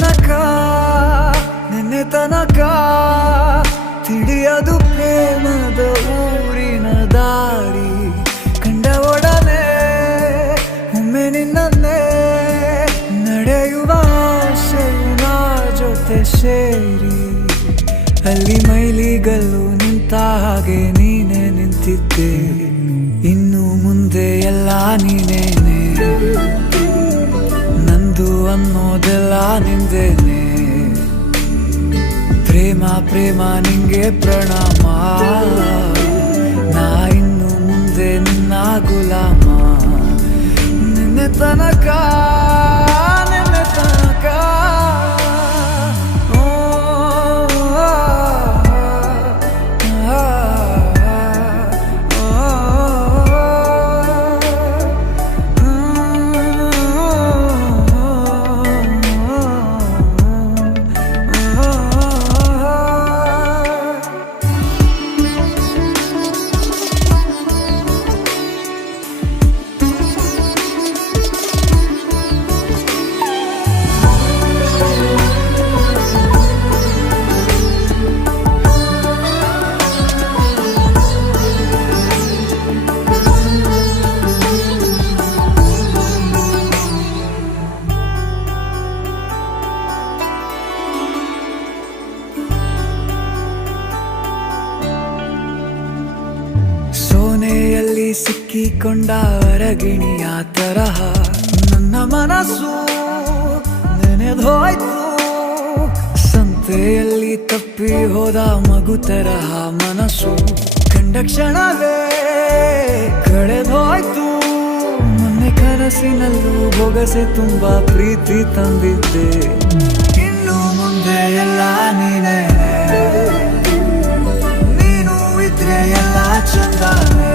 ತನಕ ನಿನ್ನೆ ತನಕ ತಿಳಿಯದು ಪ್ರೇಮದ ಊರಿನ ದಾರಿ ಕಂಡ ಒಡನೆ ಒಮ್ಮೆ ನಿನ್ನೇ ನಡೆಯುವ ಆಸೆಯ ಜೊತೆ ಸೇರಿ ಅಲ್ಲಿ ಮೈಲಿಗಲ್ಲು ನಿಂತ ಹಾಗೆ ನೀನೆ ನಿಂತಿದ್ದೆ ಇನ್ನು ಮುಂದೆ ಎಲ್ಲ ನೀನೇನೆ ನಂದು ಅನ್ನೋದೆಲ್ಲ ನಿಂದೇನೆ ಪ್ರೇಮ ಪ್ರೇಮ ನಿಂಗೆ ಪ್ರಣಾಮ ನಾ ಇನ್ನು ಮುಂದೆ ನಿನ್ನ ಗುಲಾಮ ನಿನ್ನೆ ತನಕ ನಿನ್ನೆ ತನಕ ಸೋನೆಯಲ್ಲಿ ಸಿಕ್ಕಿಕೊಂಡ ಅರಗಿಣಿಯ ತರಹ ನನ್ನ ಮನಸ್ಸು ನೆನೆದೋಯ್ತು ಸಂತೆಯಲ್ಲಿ ತಪ್ಪಿ ಹೋದ ಮಗು ತರಹ ಮನಸ್ಸು ಕಂಡ ಕ್ಷಣವೇ ಕಳೆದೋಯ್ತು ಮೊನ್ನೆ ಕನಸಿನಲ್ಲೂ ಬೊಗಸೆ ತುಂಬಾ ಪ್ರೀತಿ ತಂದಿದ್ದೆ ಇನ್ನು ಮುಂದೆ ಎಲ್ಲ ನೀನೇ ಎಲ್ಲ ಚಂದಾನೆ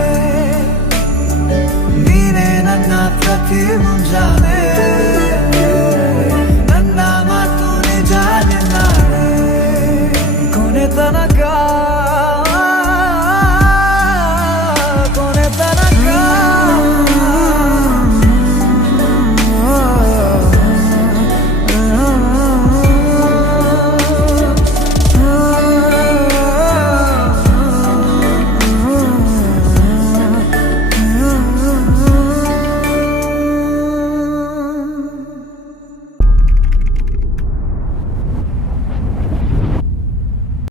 ನೀನೇ ನನ್ನ ಪ್ರತಿ ಮುಂಜಾನೆ